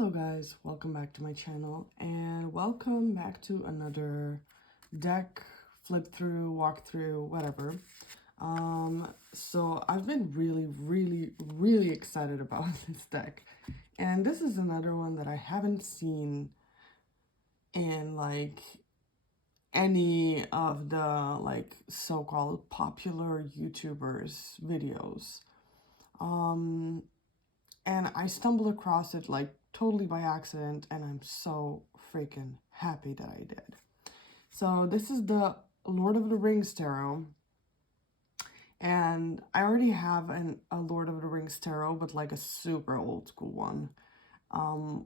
Hello guys, welcome back to my channel and welcome back to another deck flip through, walk through, whatever. So I've been really excited about this deck, and this is another one that I haven't seen in like any of the like so-called popular YouTubers videos. And I stumbled across it like totally by accident, and I'm so freaking happy that I did. So this is the Lord of the Rings tarot, and I already have a Lord of the Rings tarot, but like a super old school one,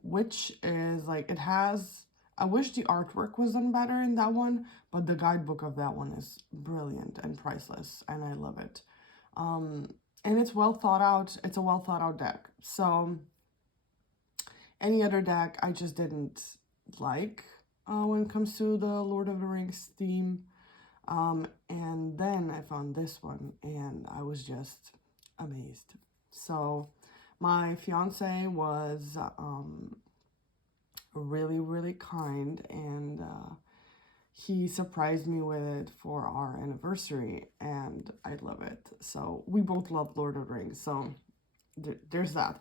which is like, it has, I wish the artwork was done better in that one, but the guidebook of that one is brilliant and priceless, and I love it. And it's well thought out. It's a well thought out deck. So any other deck I just didn't like when it comes to the Lord of the Rings theme. And then I found this one and I was just amazed. So my fiance was really kind, and he surprised me with it for our anniversary, and I love it. So we both love Lord of the Rings, so there's that.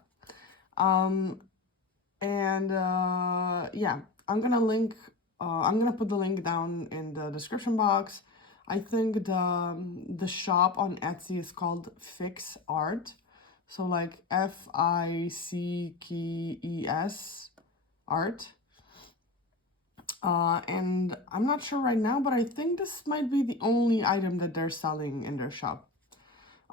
Yeah, I'm gonna put the link down in the description box. I think the shop on Etsy is called Fix Art, so like FICKES art. And I'm not sure right now, but I think this might be the only item that they're selling in their shop.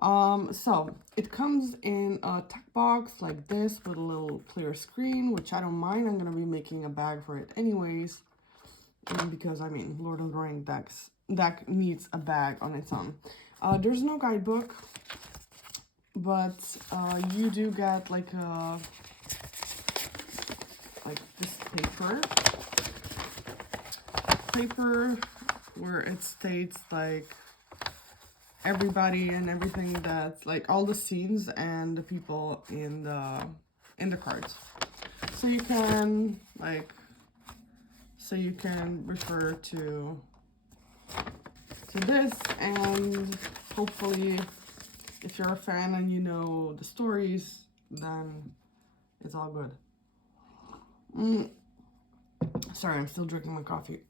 So it comes in a tech box like this with a little clear screen, which I don't mind. I'm gonna be making a bag for it anyways, because I mean, Lord of the Rings deck needs a bag on its own. There's no guidebook, but you do get like this paper where it states like everybody and everything, that's like all the scenes and the people in the cards, so you can refer to this, and hopefully if you're a fan and you know the stories, then it's all good. Sorry, I'm still drinking my coffee.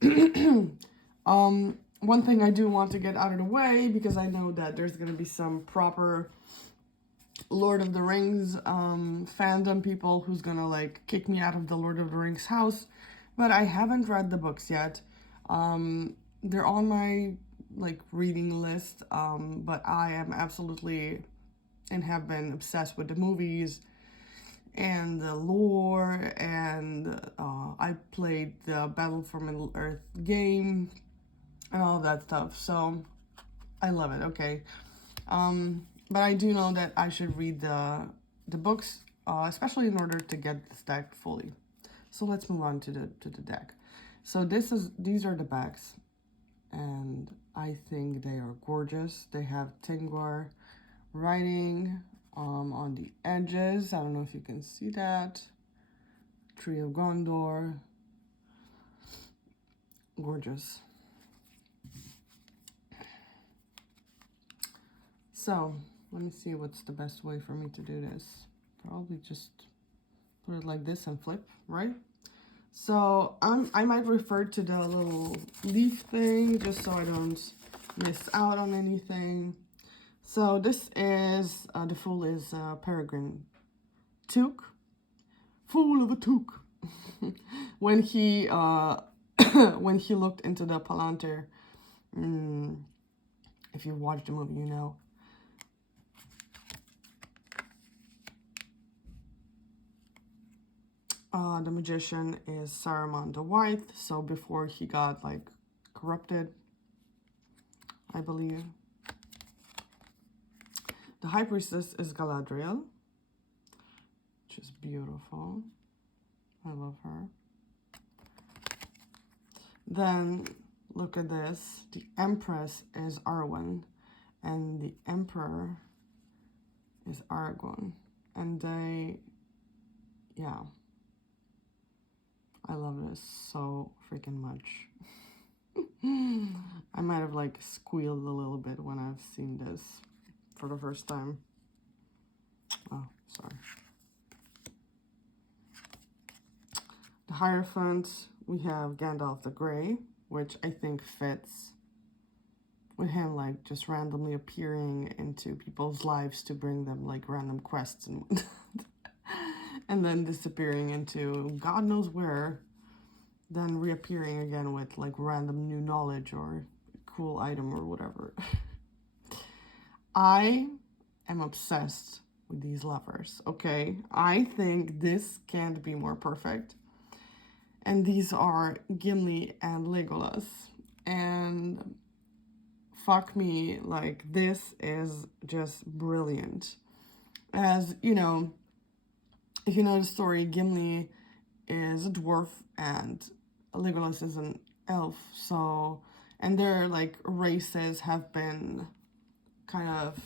One thing I do want to get out of the way, because I know that there's going to be some proper Lord of the Rings fandom people who's going to like kick me out of the Lord of the Rings house, but I haven't read the books yet. They're on my like reading list, but I am absolutely and have been obsessed with the movies and the lore, and I played the Battle for Middle Earth game and all that stuff, so I love it. Okay, but I do know that I should read the books, especially in order to get this deck fully. So let's move on to the deck. So these are the backs, and I think they are gorgeous. They have Tingwar writing on the edges. I don't know if you can see that. Tree of Gondor. Gorgeous. So let me see what's the best way for me to do this. Probably just put it like this and flip, right? So I might refer to the little leaf thing just so I don't miss out on anything. So this is, the fool is Peregrine Took. Fool of a Took. When he when he looked into the Palantir, if you watched the movie, you know. The magician is Saruman the White, so before he got like corrupted, I believe. The High Priestess is Galadriel, which is beautiful. I love her. Then look at this. The Empress is Arwen, and the Emperor is Aragorn. And they, yeah, I love this so freaking much. I might have like squealed a little bit when I've seen this for the first time. Oh, sorry. The Hierophant, we have Gandalf the Grey, which I think fits with him like just randomly appearing into people's lives to bring them like random quests and whatnot. And then disappearing into God knows where, then reappearing again with like random new knowledge or cool item or whatever. I am obsessed with these lovers, okay? I think this can't be more perfect. And these are Gimli and Legolas. And fuck me, like, this is just brilliant. As, you know, if you know the story, Gimli is a dwarf and Legolas is an elf, so, and their, like, races have been kind of,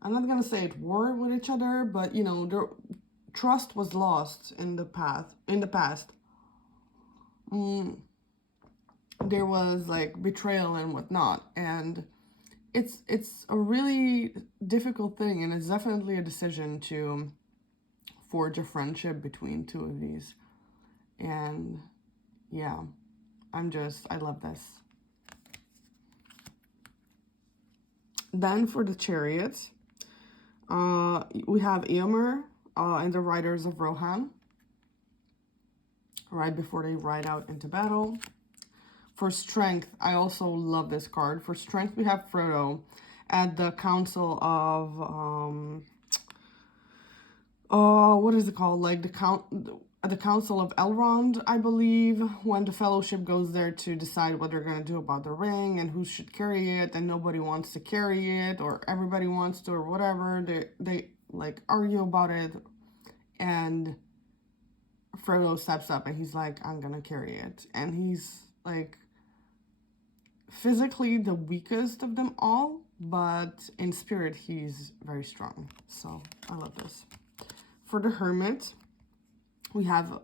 I'm not gonna say at war with each other, but, you know, their trust was lost in the past. There was, like, betrayal and whatnot, and it's a really difficult thing, and it's definitely a decision to forge a friendship between two of these. And yeah, I love this. Then for the Chariot, we have Eomer and the Riders of Rohan, right before they ride out into battle. For Strength, I also love this card. For Strength, we have Frodo at the Council of, what is it called? Like the Council of Elrond, I believe, when the Fellowship goes there to decide what they're going to do about the ring and who should carry it, and nobody wants to carry it, or everybody wants to, or whatever. They like argue about it, and Frodo steps up and he's like, I'm going to carry it. And he's like physically the weakest of them all, but in spirit he's very strong. So I love this. For the Hermit, we have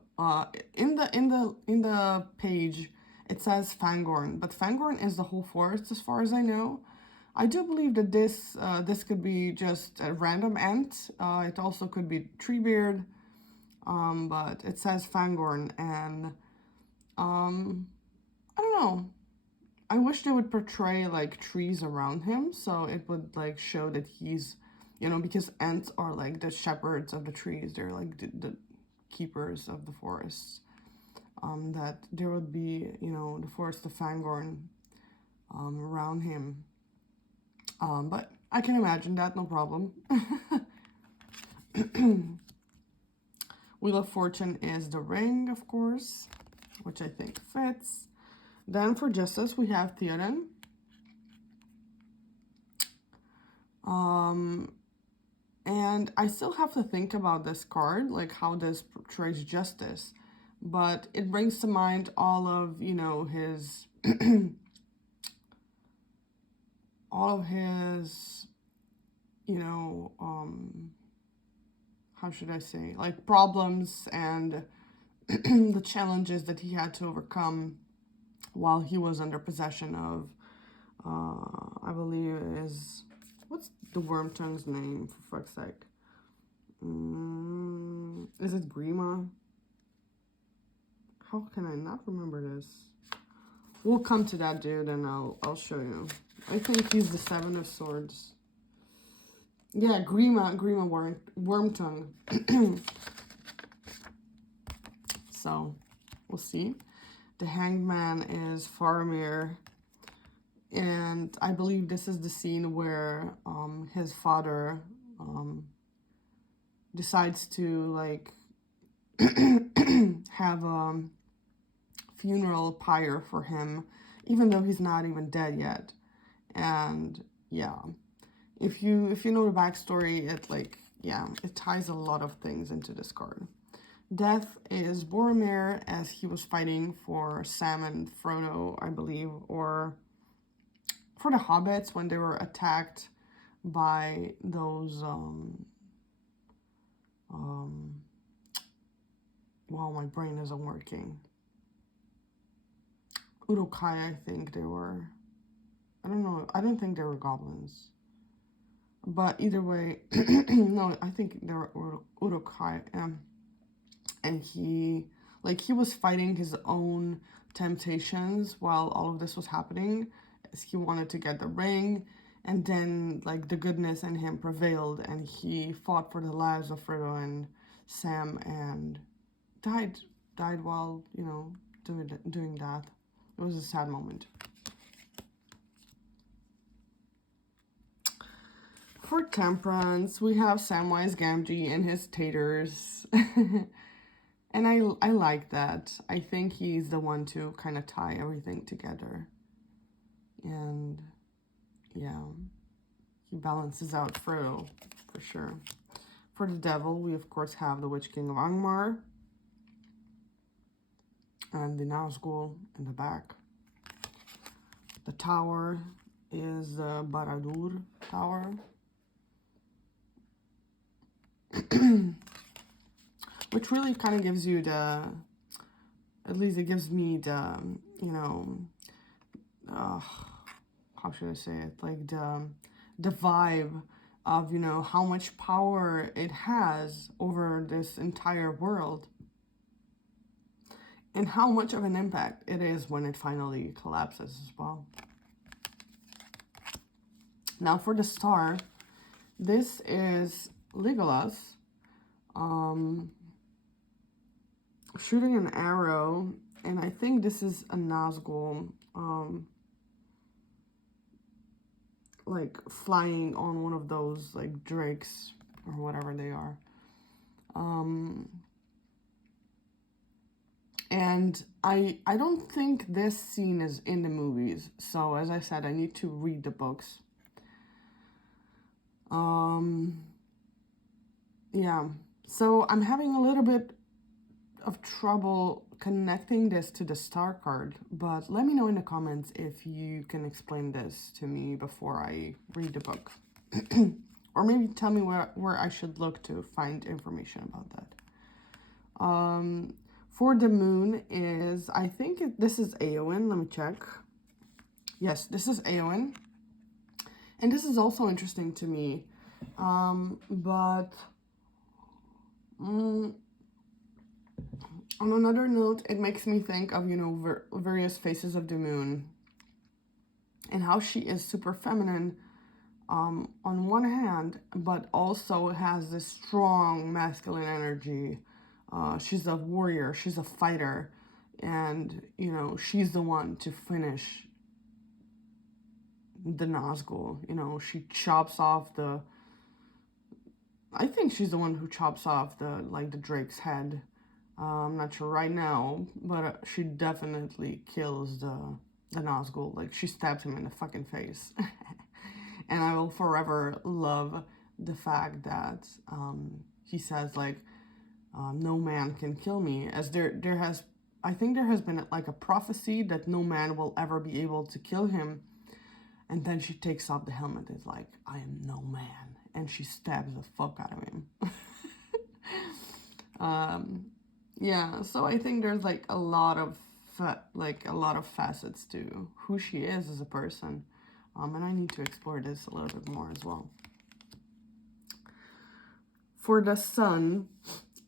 in the page it says Fangorn, but Fangorn is the whole forest as far as I know. I do believe that this could be just a random ant. It also could be Treebeard, but it says Fangorn, and I don't know. I wish they would portray like trees around him, so it would like show that he's, you know, because ants are like the shepherds of the trees. They're like the keepers of the forests. That there would be, you know, the forest of Fangorn around him. But I can imagine that, no problem. Wheel of Fortune is the ring, of course, which I think fits. Then for Justice, we have Theoden. And I still have to think about this card, like how this portrays justice. But it brings to mind all of, you know, his... all of his, you know, how should I say, like problems and the challenges that he had to overcome while he was under possession of, I believe is, what's the Wormtongue's name, for fuck's sake? Is it Grima? How can I not remember this? We'll come to that dude and I'll show you. I think he's the Seven of Swords. Yeah, Grima Wormtongue. So, we'll see. The Hanged Man is Faramir. And I believe this is the scene where his father decides to, like, have a funeral pyre for him, even though he's not even dead yet. And, yeah. If you know the backstory, it ties a lot of things into this card. Death is Boromir, as he was fighting for Sam and Frodo, I believe, or for the hobbits when they were attacked by those Wow, my brain isn't working. Urukai, I think they were. I don't know. I don't think they were goblins. But either way, no, I think they were Urukai. And he was fighting his own temptations while all of this was happening, as he wanted to get the ring, and then like the goodness in him prevailed, and he fought for the lives of Frodo and Sam, and died while, you know, doing that. It was a sad moment. For Temperance, we have Samwise Gamgee and his taters. And I like that. I think he's the one to kind of tie everything together. And yeah, he balances out Frodo for sure. For the Devil, we of course have the Witch King of Angmar and the Nazgul in the back. The Tower is the Barad-dûr Tower. Which really kind of gives you the, at least it gives me the, you know, how should I say it? Like the vibe of, you know, how much power it has over this entire world. And how much of an impact it is when it finally collapses as well. Now for the star, this is Legolas. Shooting an arrow, and I think this is a Nazgul, like flying on one of those like drakes or whatever they are. And I don't think this scene is in the movies, so as I said, I need to read the books. Yeah, so I'm having a little bit of trouble connecting this to the star card, but let me know in the comments if you can explain this to me before I read the book. Or maybe tell me where I should look to find information about that. For the moon is, I think this is Eowyn. Let me check. Yes, this is Eowyn. And this is also interesting to me. But on another note, it makes me think of, you know, various phases of the moon and how she is super feminine on one hand, but also has this strong masculine energy. She's a warrior, she's a fighter, and, you know, she's the one to finish the Nazgul. You know, she chops off the, I think she's the one who chops off the, like, the Drake's head. I'm not sure right now, but she definitely kills the Nazgul. Like, she stabs him in the fucking face. And I will forever love the fact that he says, like, no man can kill me. As I think there has been, like, a prophecy that no man will ever be able to kill him. And then she takes off the helmet and is like, I am no man. And she stabs the fuck out of him. Yeah, so I think there's like a lot of facets to who she is as a person, and I need to explore this a little bit more as well. For the sun,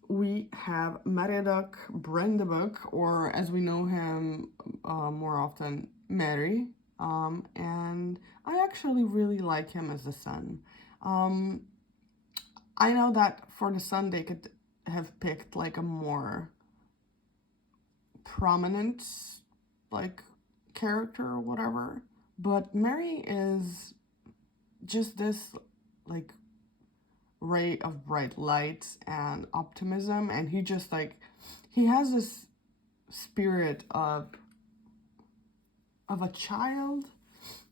we have Meriadoc Brandenburg, or as we know him more often, Mary, and I actually really like him as the sun. I know that for the sun they could have picked like a more prominent like character or whatever, but Mary is just this like ray of bright light and optimism, and he just like, he has this spirit of a child,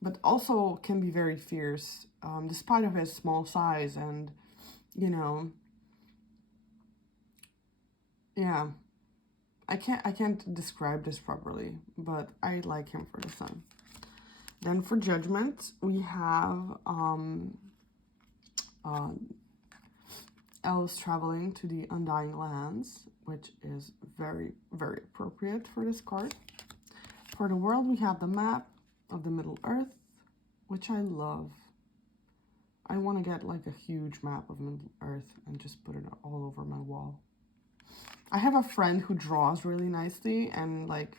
but also can be very fierce, despite of his small size. And, you know, yeah, I can't describe this properly, but I like him for the sun. Then for Judgment, we have elves traveling to the Undying Lands, which is very, very appropriate for this card. For the world, we have the map of the Middle Earth, which I love. I want to get like a huge map of Middle Earth and just put it all over my wall. I have a friend who draws really nicely, and like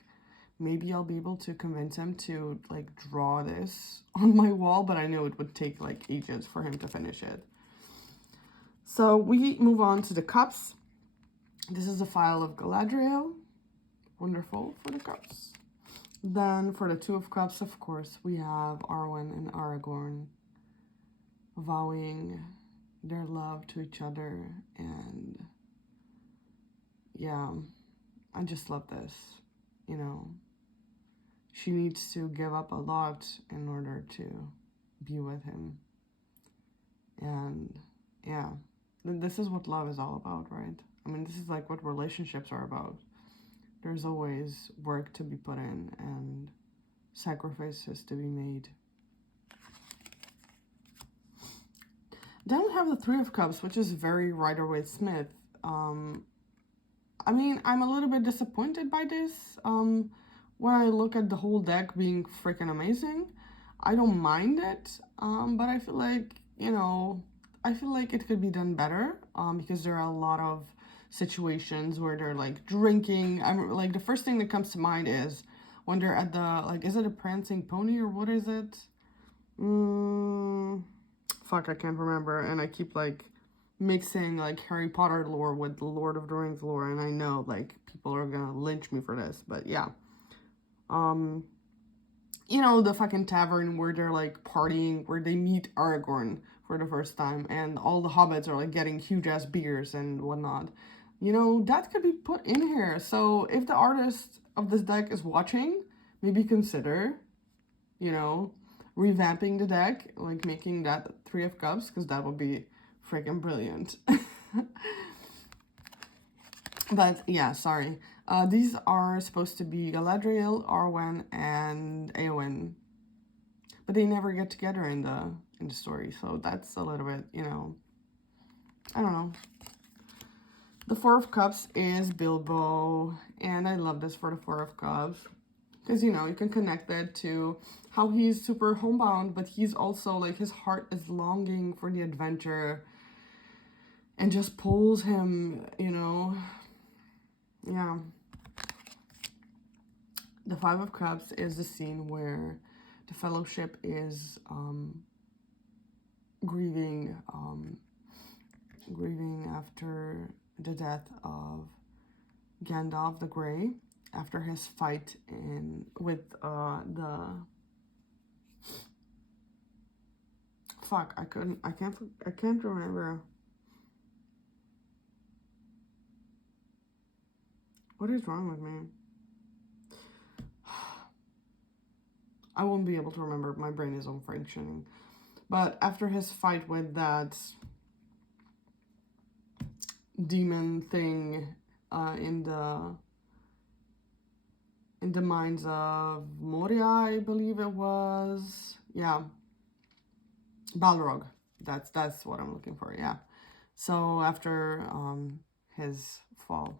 maybe I'll be able to convince him to like draw this on my wall, but I know it would take like ages for him to finish it. So we move on to the cups. This is a file of Galadriel. Wonderful for the cups. Then for the Two of Cups, of course, we have Arwen and Aragorn vowing their love to each other. And yeah, I just love this, you know. She needs to give up a lot in order to be with him. And yeah, this is what love is all about, right? I mean, this is like what relationships are about. There's always work to be put in and sacrifices to be made. Then we have the Three of Cups, which is very Rider-Waite-Smith. I mean, I'm a little bit disappointed by this. When I look at the whole deck being freaking amazing, I don't mind it. But I feel like, you know, I feel like it could be done better. Because there are a lot of situations where they're like drinking. I'm like, the first thing that comes to mind is when they're at the, like, is it a prancing pony or what is it? Fuck, I can't remember, and I keep like mixing like Harry Potter lore with the Lord of the Rings lore, and I know like people are gonna lynch me for this, but yeah. You know, the fucking tavern where they're like partying, where they meet Aragorn for the first time, and all the hobbits are like getting huge ass beers and whatnot. You know, that could be put in here. So if the artist of this deck is watching, maybe consider, you know, revamping the deck, like making that Three of Cups, because that would be freaking brilliant. But yeah, sorry. These are supposed to be Galadriel, Arwen, and Éowyn, but they never get together in the story, so that's a little bit, you know, I don't know. The Four of Cups is Bilbo, and I love this for the Four of Cups. Because, you know, you can connect that to how he's super homebound, but he's also, like, his heart is longing for the adventure and just pulls him, you know. Yeah. The Five of Cups is the scene where the Fellowship is grieving after the death of Gandalf the Grey, after his fight with the fuck, I can't remember. What is wrong with me? I won't be able to remember. My brain is unfunctioning. But after his fight with that demon thing in the mines of Moria, I believe it was. Yeah. Balrog. That's what I'm looking for, yeah. So after his fall.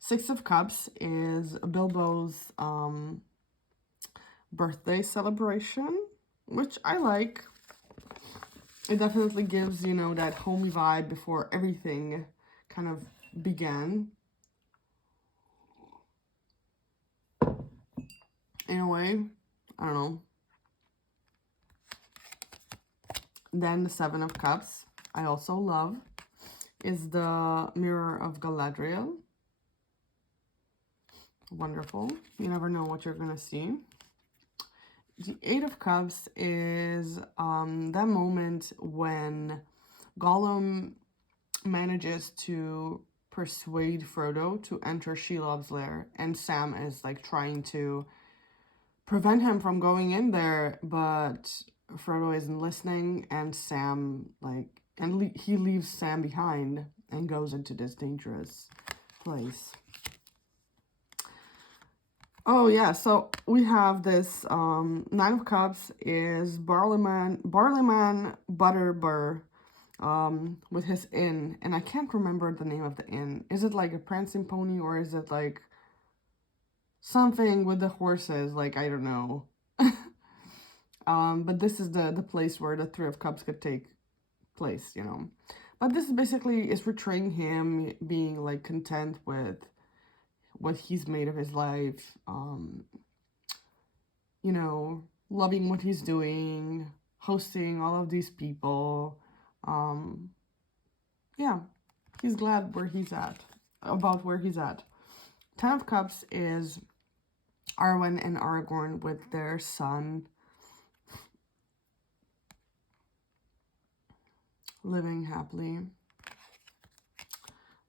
Six of Cups is Bilbo's birthday celebration, which I like. It definitely gives, you know, that homey vibe before everything kind of began. In a way, I don't know. Then the Seven of Cups, I also love, is the Mirror of Galadriel. Wonderful. You never know what you're going to see. The Eight of Cups is that moment when Gollum manages to persuade Frodo to enter Shelob's lair, and Sam is like trying to prevent him from going in there, but Frodo isn't listening, and Sam he leaves Sam behind and goes into this dangerous place. Oh yeah, so we have this Nine of Cups is Barleyman Butterbur, with his inn, and I can't remember the name of the inn. Is it like a prancing pony, or is it like something with the horses? Like, I don't know. But this is the place where the Three of Cups could take place, you know. But this basically is portraying him being like content with what he's made of his life, you know, loving what he's doing, hosting all of these people. Yeah, he's glad where he's at, about where he's at. Ten of Cups is Arwen and Aragorn with their son, living happily.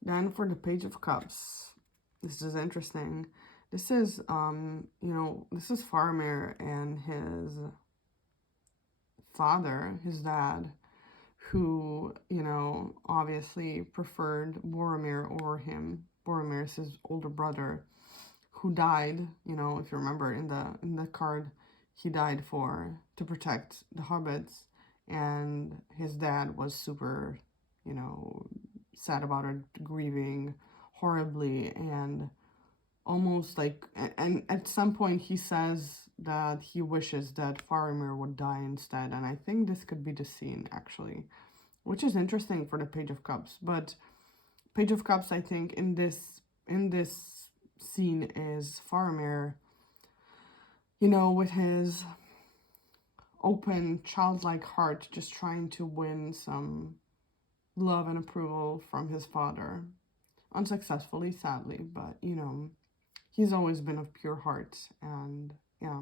Then for the Page of Cups, this is interesting. This is, you know, this is Faramir and his father, his dad, who, you know, obviously preferred Boromir over him. Boromir is his older brother, who died, you know, if you remember in the card, he died to protect the hobbits, and his dad was super, you know, sad about it, grieving horribly, and almost like, and at some point he says that he wishes that Faramir would die instead, and I think this could be the scene actually, which is interesting for the Page of Cups. But Page of Cups, I think in this scene is Faramir, you know, with his open childlike heart, just trying to win some love and approval from his father, unsuccessfully, sadly, but you know, he's always been of pure heart. And yeah,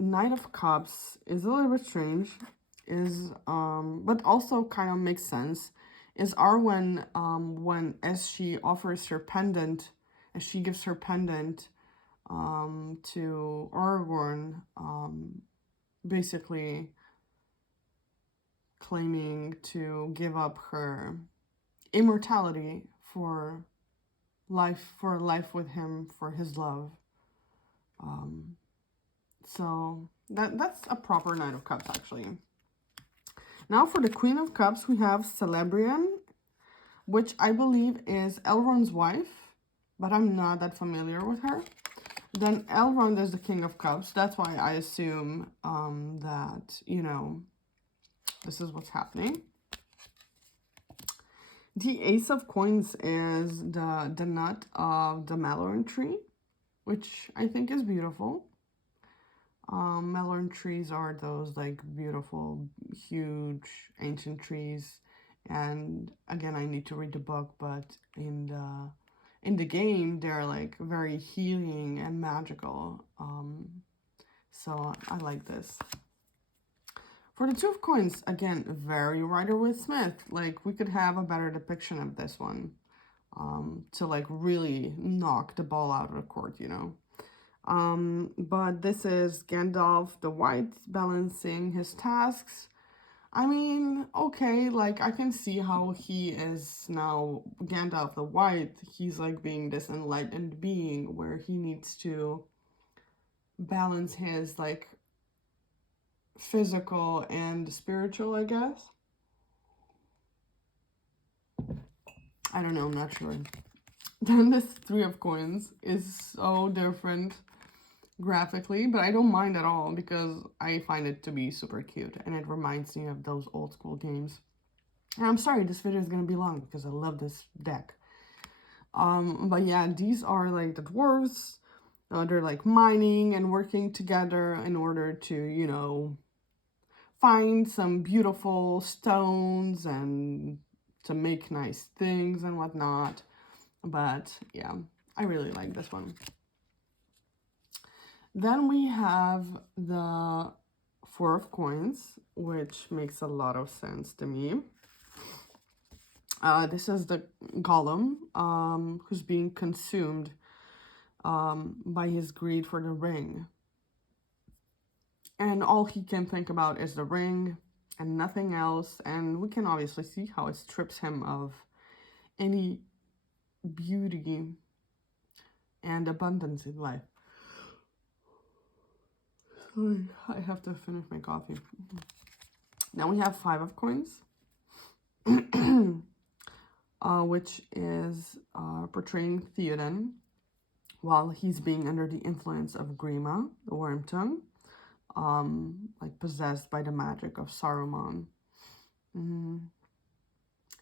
Knight of Cups is a little bit strange, is but also kind of makes sense. Is Arwen, when as she offers her pendant, as she gives her pendant to Aragorn, basically claiming to give up her immortality for life with him, for his love. So that's a proper Knight of Cups, actually. Now for the Queen of Cups, we have Celebrian, which I believe is Elrond's wife, but I'm not that familiar with her. Then Elrond is the King of Cups. That's why I assume that, you know, this is what's happening. The Ace of Coins is the nut of the Malloran tree, which I think is beautiful. Malloran trees are those like beautiful, huge, ancient trees. And again, I need to read the book, but in the game, they're like very healing and magical. So I like this. For the Two of Coins, again, very Rider-Waite-Smith. Like, we could have a better depiction of this one to, like, really knock the ball out of the court, you know. But this is Gandalf the White balancing his tasks. I mean, okay, like, I can see how he is now Gandalf the White. He's, like, being this enlightened being where he needs to balance his, like, physical and spiritual, I guess. I don't know, I'm not sure. Then this Three of Coins is so different graphically, but I don't mind at all because I find it to be super cute and it reminds me of those old school games. And I'm sorry, this video is gonna be long because I love this deck. But yeah, these are like the dwarves. They're like mining and working together in order to, you know, find some beautiful stones and to make nice things and whatnot. But yeah, I really like this one. Then we have the Four of Coins, which makes a lot of sense to me. This is the Gollum, who's being consumed by his greed for the ring. And all he can think about is the ring and nothing else. And we can obviously see how it strips him of any beauty and abundance in life. Sorry, I have to finish my coffee. Now we have 5 of coins, which is portraying Theoden while he's being under the influence of Grima, the worm tongue, like possessed by the magic of Saruman.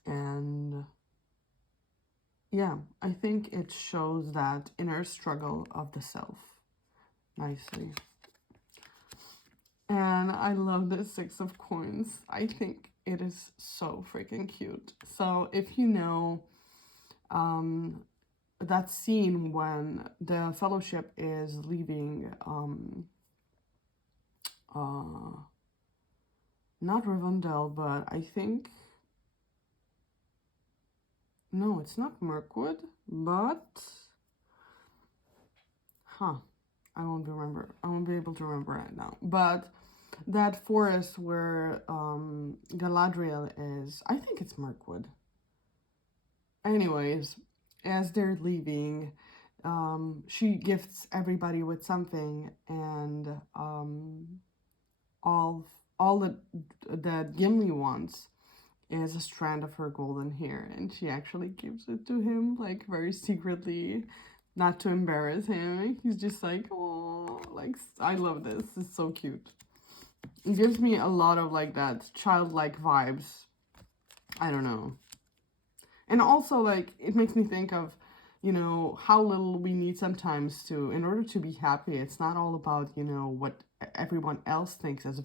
And yeah, I think it shows that inner struggle of the self nicely. And I love this 6 of coins. I think it is so freaking cute. So if you know that scene when the Fellowship is leaving, not Rivendell, but I think, no, it's not Mirkwood, but, I won't be able to remember right now. But that forest where Galadriel is, I think it's Mirkwood. Anyways, as they're leaving, she gifts everybody with something, and all that Gimli wants is a strand of her golden hair, and she actually gives it to him, like, very secretly, not to embarrass him. He's just like, oh, like, I love this. It's so cute. It gives me a lot of, like, that childlike vibes. I don't know. And also, like, it makes me think of, you know, how little we need sometimes in order to be happy. It's not all about, you know, what everyone else thinks is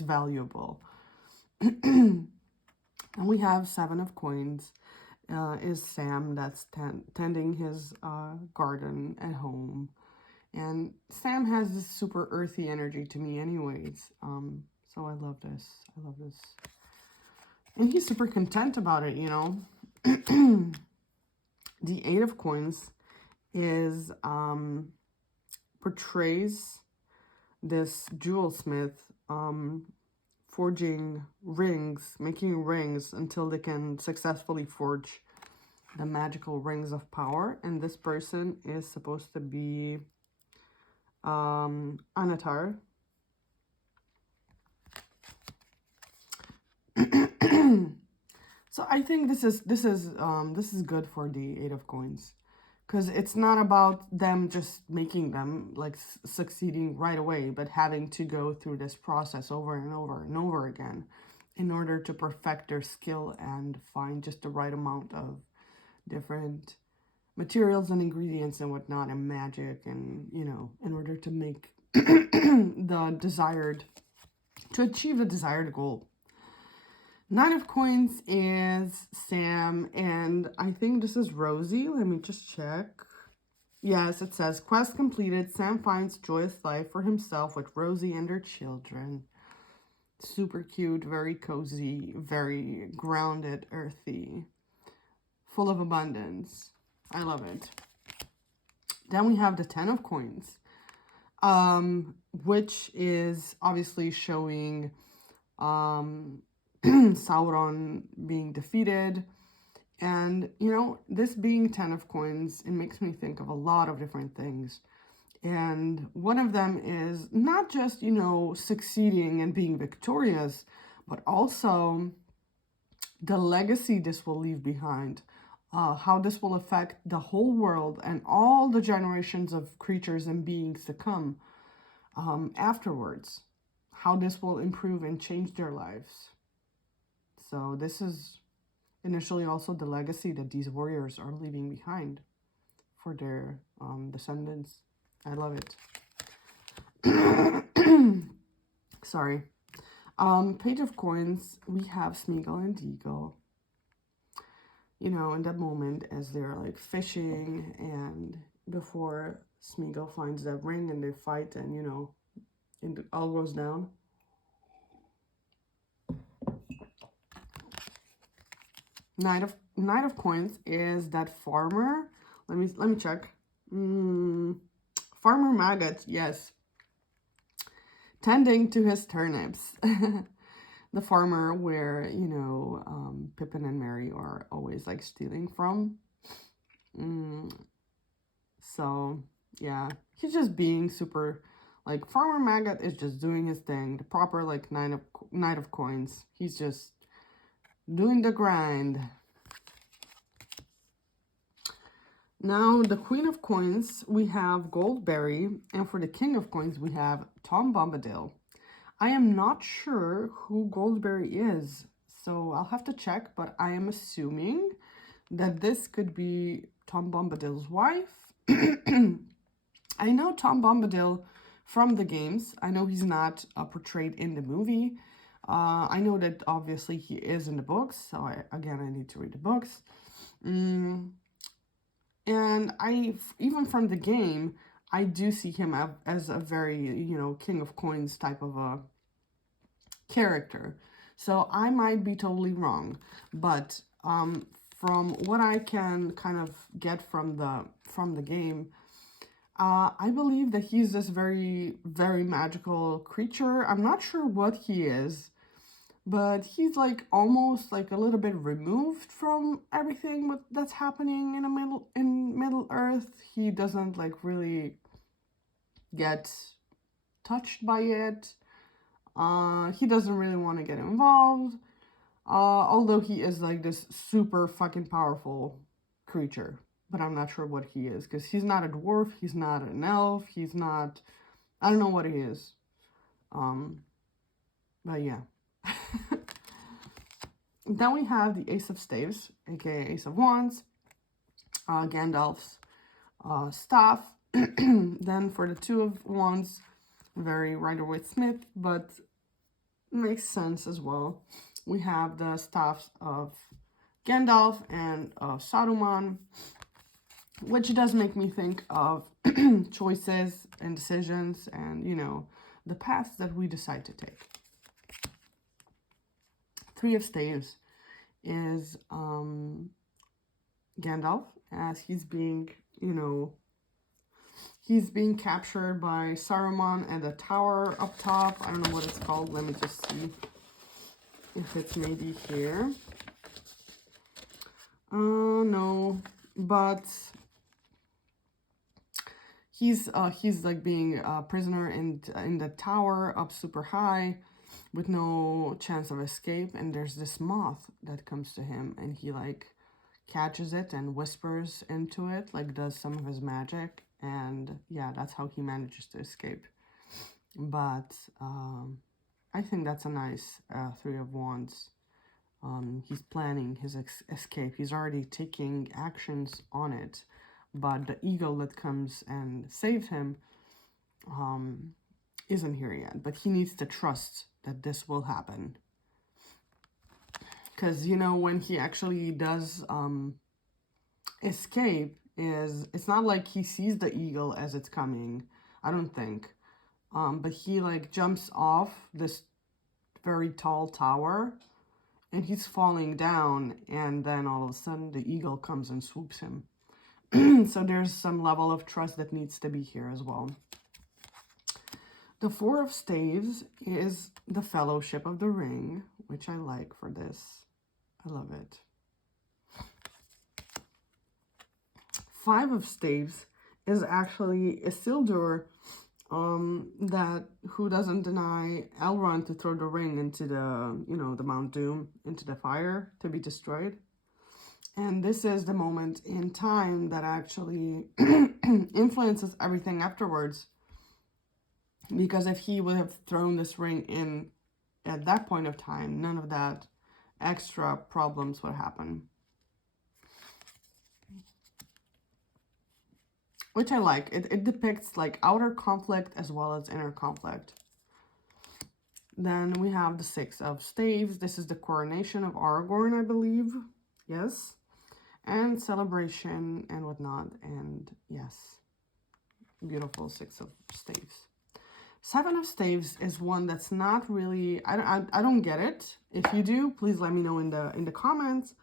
valuable. And we have 7 of coins. Is Sam that's tending his garden at home. And Sam has this super earthy energy to me anyways. So I love this. I love this. And he's super content about it, you know. The 8 of coins is portrays this jewelsmith forging rings, making rings until they can successfully forge the magical rings of power. And this person is supposed to be Anatar. So I think this is good for the 8 of coins, because it's not about them just making them, like, succeeding right away, but having to go through this process over and over and over again in order to perfect their skill and find just the right amount of different materials and ingredients and whatnot and magic, and, you know, in order to make to achieve the desired goal. 9 of coins is Sam, and I think this is Rosie. Let me just check. Yes, it says, quest completed. Sam finds joyous life for himself with Rosie and her children. Super cute, very cozy, very grounded, earthy, full of abundance. I love it. Then we have the 10 of coins, which is obviously showing Sauron being defeated. And, you know, this being 10 of coins, it makes me think of a lot of different things. And one of them is not just, you know, succeeding and being victorious, but also the legacy this will leave behind, how this will affect the whole world and all the generations of creatures and beings to come afterwards, how this will improve and change their lives. So this is initially also the legacy that these warriors are leaving behind for their descendants. I love it. Sorry. Page of coins, we have Smeagol and Deagle. You know, in that moment as they're, like, fishing, and before Smeagol finds that ring and they fight, and, you know, it all goes down. Knight of coins is that farmer. Let me check. Farmer Maggot, yes. Tending to his turnips. The farmer where, you know, Pippin and Merry are always, like, stealing from. So, yeah. He's just being super, Like, Farmer Maggot is just doing his thing. The proper, like, Knight of Coins. He's just doing the grind. Now, the Queen of Coins, we have Goldberry. And for the King of Coins, we have Tom Bombadil. I am not sure who Goldberry is, so I'll have to check, but I am assuming that this could be Tom Bombadil's wife. I know Tom Bombadil from the games. I know he's not portrayed in the movie. I know that obviously he is in the books, so again, I need to read the books. And even from the game, I do see him as a very, you know, King of Coins type of a character. So I might be totally wrong, but from what I can kind of get from the game, I believe that he's this very, very magical creature. I'm not sure what he is, but he's like almost like a little bit removed from everything that's happening in Middle Earth. He doesn't like really get touched by it. He doesn't really want to get involved. Although he is like this super fucking powerful creature. But I'm not sure what he is, because he's not a dwarf, he's not an elf, he's not... I don't know what he is. But yeah. Then we have the Ace of Staves, aka Ace of Wands. Gandalf's staff. Then for the Two of Wands, very Rider-Waite-Smith, but makes sense as well. We have the staffs of Gandalf and Saruman, which does make me think of choices and decisions and, you know, the paths that we decide to take. Three of Staves is Gandalf, as he's being, you know, he's being captured by Saruman at the tower up top. I don't know what it's called. Let me just see if it's maybe here. No, but he's like being a prisoner in the tower up super high with no chance of escape, and there's this moth that comes to him, and he like catches it and whispers into it, like does some of his magic, and yeah, that's how he manages to escape. But I think that's a nice Three of Wands. He's planning his escape. He's already taking actions on it, but the eagle that comes and saves him isn't here yet. But he needs to trust that this will happen. Because, you know, when he actually does escape, it's not like he sees the eagle as it's coming. I don't think. But he, like, jumps off this very tall tower, and he's falling down, and then all of a sudden the eagle comes and swoops him. So there's some level of trust that needs to be here as well. The Four of Staves is the Fellowship of the Ring, which I like for this. I love it. Five of Staves is actually Isildur, who doesn't deny Elrond to throw the ring into the, you know, the Mount Doom, into the fire to be destroyed. And this is the moment in time that actually influences everything afterwards. Because if he would have thrown this ring in at that point of time, none of that extra problems would happen. Which I like. It depicts like outer conflict as well as inner conflict. Then we have the Six of Staves. This is the coronation of Aragorn, I believe. Yes. And celebration and whatnot. And yes. Beautiful Six of Staves. Seven of Staves is one that's not really... I don't get it. If you do, please let me know in the comments.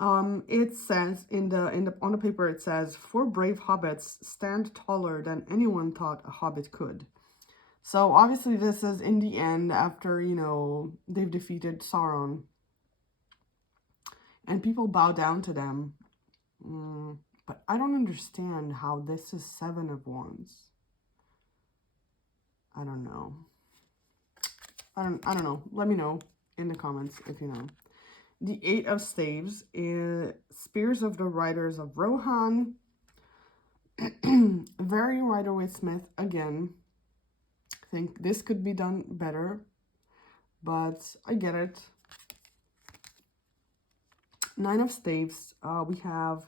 It says on the paper, it says, 4 brave hobbits stand taller than anyone thought a hobbit could. So obviously this is in the end after, you know, they've defeated Sauron. And people bow down to them. But I don't understand how this is 7 of Wands. I don't know. I don't know. Let me know in the comments if you know. The 8 of Staves is Spears of the Riders of Rohan. Very Rider-Waite-Smith again. I think this could be done better, but I get it. 9 of Staves. We have,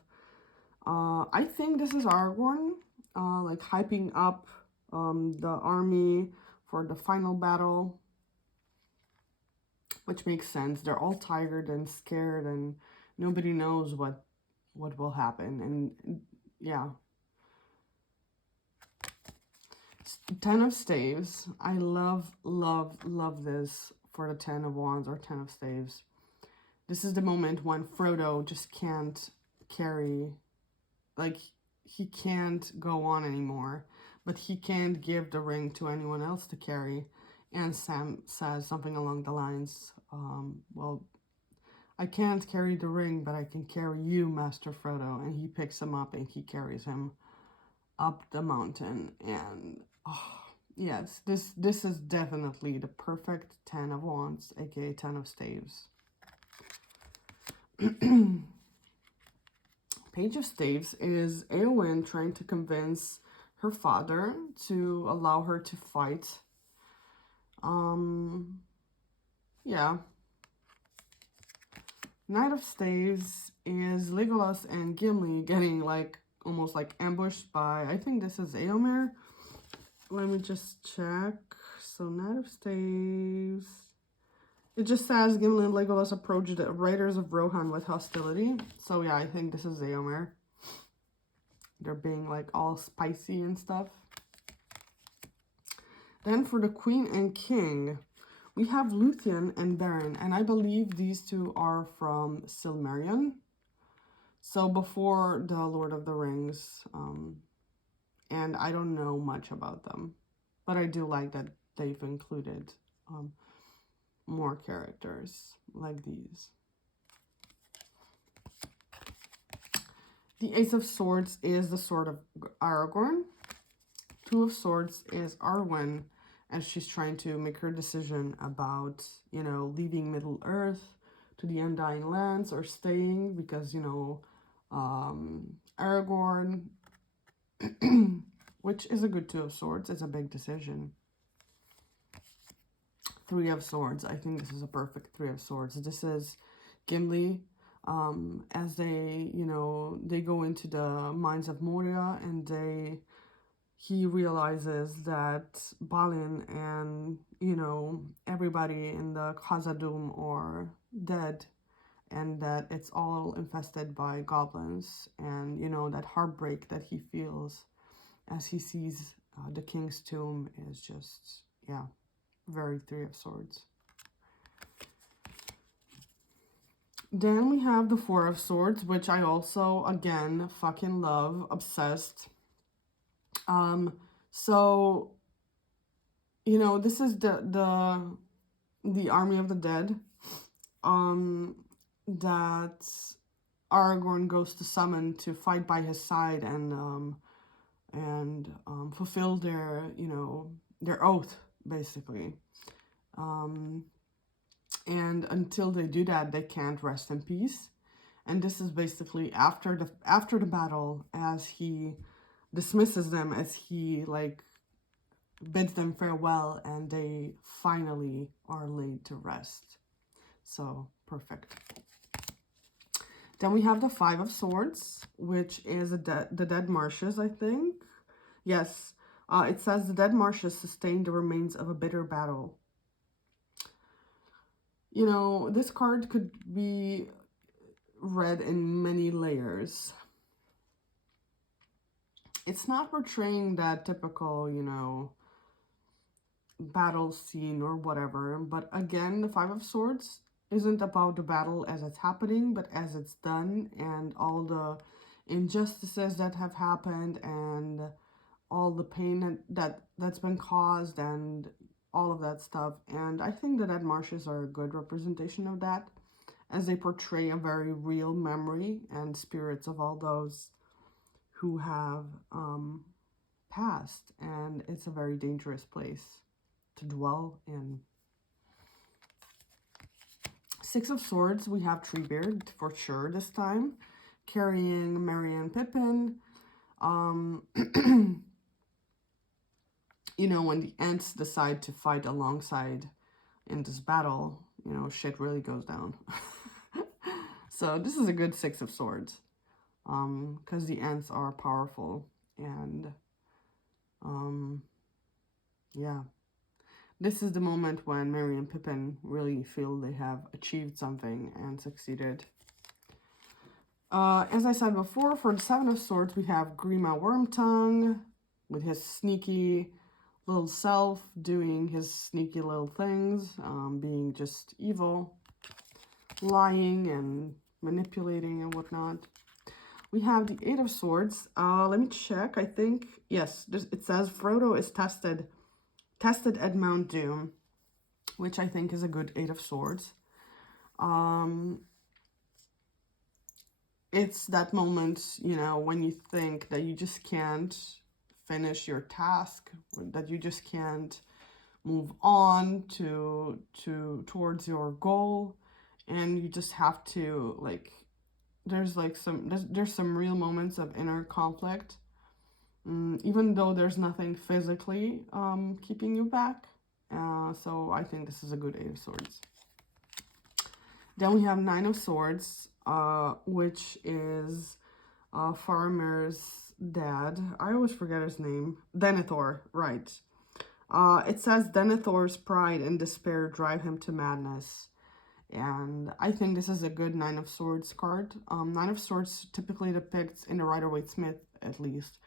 I think this is Aragorn, like hyping up the army for the final battle, which makes sense. They're all tired and scared, and nobody knows what will happen. And yeah. 10 of Staves. I love this for the 10 of Wands or 10 of Staves. This is the moment when Frodo just can't carry, like, he can't go on anymore, but he can't give the ring to anyone else to carry. And Sam says something along the lines, well, I can't carry the ring, but I can carry you, Master Frodo. And he picks him up and he carries him up the mountain. And oh, yes, this is definitely the perfect 10 of Wands, aka 10 of Staves. Page of Staves is Eowyn trying to convince her father to allow her to fight. Yeah. Knight of Staves is Legolas and Gimli getting like almost like ambushed by, I think this is Eomer. Let me just check. So Knight of Staves. It just says Gimli and Legolas approach the Raiders of Rohan with hostility. So yeah, I think this is Eomer. They're being like all spicy and stuff. Then for the Queen and King, we have Luthien and Beren, and I believe these two are from Silmarillion. So before the Lord of the Rings, and I don't know much about them, but I do like that they've included more characters like these. The Ace of Swords is the Sword of Aragorn. 2 of Swords is Arwen, as she's trying to make her decision about, you know, leaving Middle-earth to the Undying Lands or staying because, you know, Aragorn, which is a good 2 of Swords, it's a big decision. 3 of Swords, I think this is a perfect 3 of Swords. This is Gimli, as they, you know, they go into the mines of Moria and he realizes that Balin and, you know, everybody in the Khazad-dûm are dead and that it's all infested by goblins. And, you know, that heartbreak that he feels as he sees the king's tomb is just, yeah, very 3 of Swords. Then we have the 4 of Swords, which I also, again, fucking love, obsessed. So, you know, this is the army of the dead, that Aragorn goes to summon to fight by his side and fulfill their, you know, their oath, basically. And until they do that, they can't rest in peace. And this is basically after the battle, as he dismisses them, as he like bids them farewell, and they finally are laid to rest. So perfect. Then we have the 5 of Swords, which is the Dead Marshes, I think. Yes, it says the Dead Marshes sustain the remains of a bitter battle. You know, this card could be read in many layers. It's not portraying that typical, you know, battle scene or whatever, but again, the 5 of Swords isn't about the battle as it's happening, but as it's done, and all the injustices that have happened and all the pain that's been caused and all of that stuff. And I think the Dead Marshes are a good representation of that, as they portray a very real memory and spirits of all those who have past, and it's a very dangerous place to dwell in. Six of Swords, we have Treebeard for sure this time, carrying Merry and Pippin. You know, when the Ents decide to fight alongside in this battle, you know, shit really goes down. So this is a good Six of Swords, because the Ents are powerful, and yeah. This is the moment when Merry and Pippin really feel they have achieved something and succeeded. As I said before, for the Seven of Swords, we have Grima Wormtongue with his sneaky little self doing his sneaky little things, being just evil, lying and manipulating and whatnot. We have the Eight of Swords. Let me check. I think, yes, it says Frodo is tested at Mount Doom, which I think is a good Eight of Swords. It's that moment, you know, when you think that you just can't finish your task, that you just can't move on towards your goal, and you just have to, like, there's some real moments of inner conflict, even though there's nothing physically keeping you back. So I think this is a good Eight of Swords. Then we have Nine of Swords, which is Faramir's dad. I always forget his name. Denethor, right. It says Denethor's pride and despair drive him to madness. And I think this is a good Nine of Swords card. Nine of Swords typically depicts, in the Rider-Waite-Smith at least,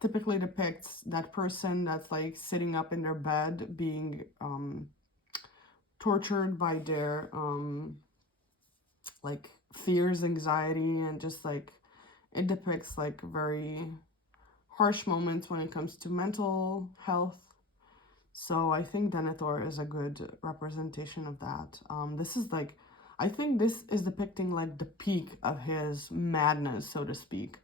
typically depicts that person that's like sitting up in their bed being tortured by their like fears, anxiety, and just like it depicts like very harsh moments when it comes to mental health. So I think Denethor is a good representation of that. This is like, I think this is depicting like the peak of his madness, so to speak.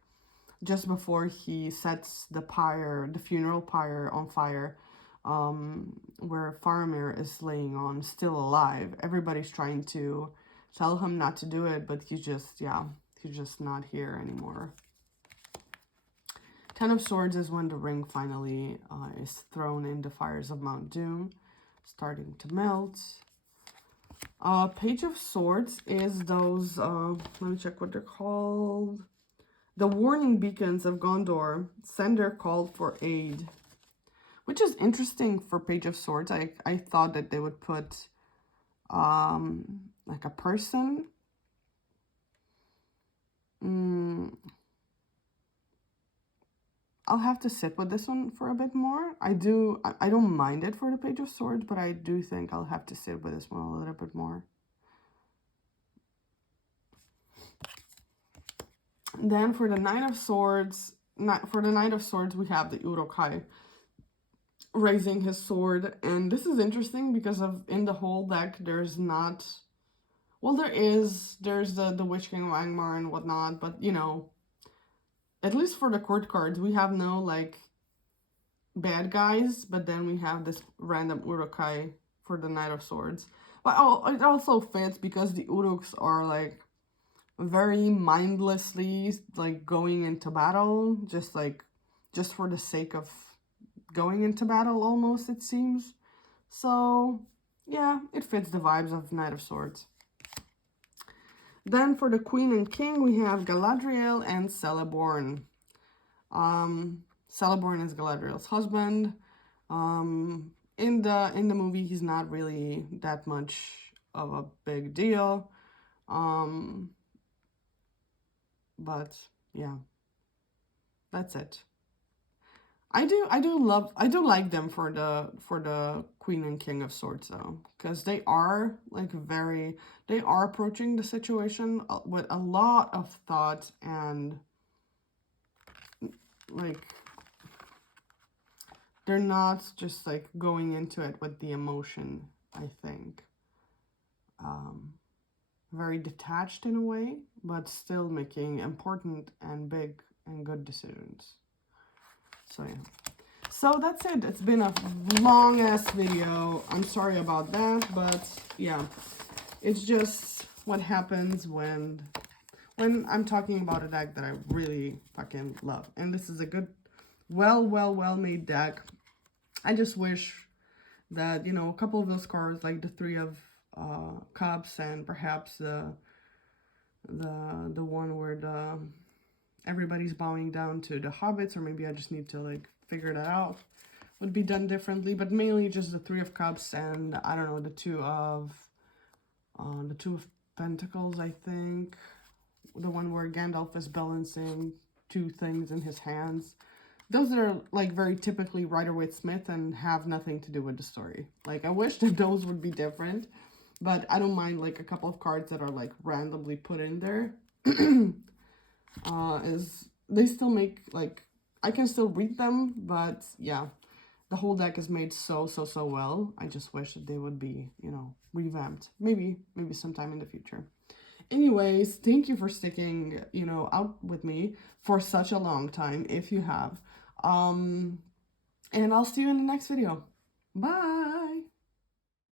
Just before he sets the pyre, the funeral pyre on fire, where Faramir is laying on, still alive. Everybody's trying to tell him not to do it, but he's just, yeah, he's just not here anymore. Ten of Swords is when the ring finally is thrown in the fires of Mount Doom, starting to melt. Page of Swords is those, let me check what they're called. The warning beacons of Gondor send their call for aid, which is interesting for Page of Swords. I thought that they would put like a person. I'll have to sit with this one for a bit more. I don't mind it for the Page of Swords, but I do think I'll have to sit with this one a little bit more. Then for the Knight of Swords, we have the Uruk-hai raising his sword. And this is interesting because in the whole deck, there's not... Well, there's the Witch King of Angmar and whatnot, but, you know, at least for the court cards, we have no, like, bad guys, but then we have this random Uruk-hai for the Knight of Swords. But it also fits because the Uruks are, like, very mindlessly, like, going into battle, just for the sake of going into battle, almost, it seems. So, yeah, it fits the vibes of Knight of Swords. Then for the Queen and King, we have Galadriel and Celeborn. Celeborn is Galadriel's husband. In the movie, he's not really that much of a big deal. But yeah, that's it. I do like them for the Queen and King of Swords though, because they are like they are approaching the situation with a lot of thought, and like they're not just like going into it with the emotion, I think. Very detached in a way, but still making important and big and good decisions. So yeah. So that's it. It's been a long ass video. I'm sorry about that, but yeah, it's just what happens when I'm talking about a deck that I really fucking love. And this is a good, well made deck. I just wish that, you know, a couple of those cards, like the Three of Cups and perhaps the one where everybody's bowing down to the hobbits, or maybe I just need to like figure that out, would be done differently. But mainly just the Three of Cups and I don't know, the Two of Pentacles, I think. The one where Gandalf is balancing two things in his hands. Those are like very typically Rider-Waite-Smith and have nothing to do with the story. Like, I wish that those would be different, but I don't mind like a couple of cards that are like randomly put in there. Is they still make, like, I can still read them, but yeah, the whole deck is made so well. I just wish that they would be, you know, revamped. Maybe sometime in the future. Anyways, thank you for sticking, you know, out with me for such a long time, if you have. And I'll see you in the next video. Bye!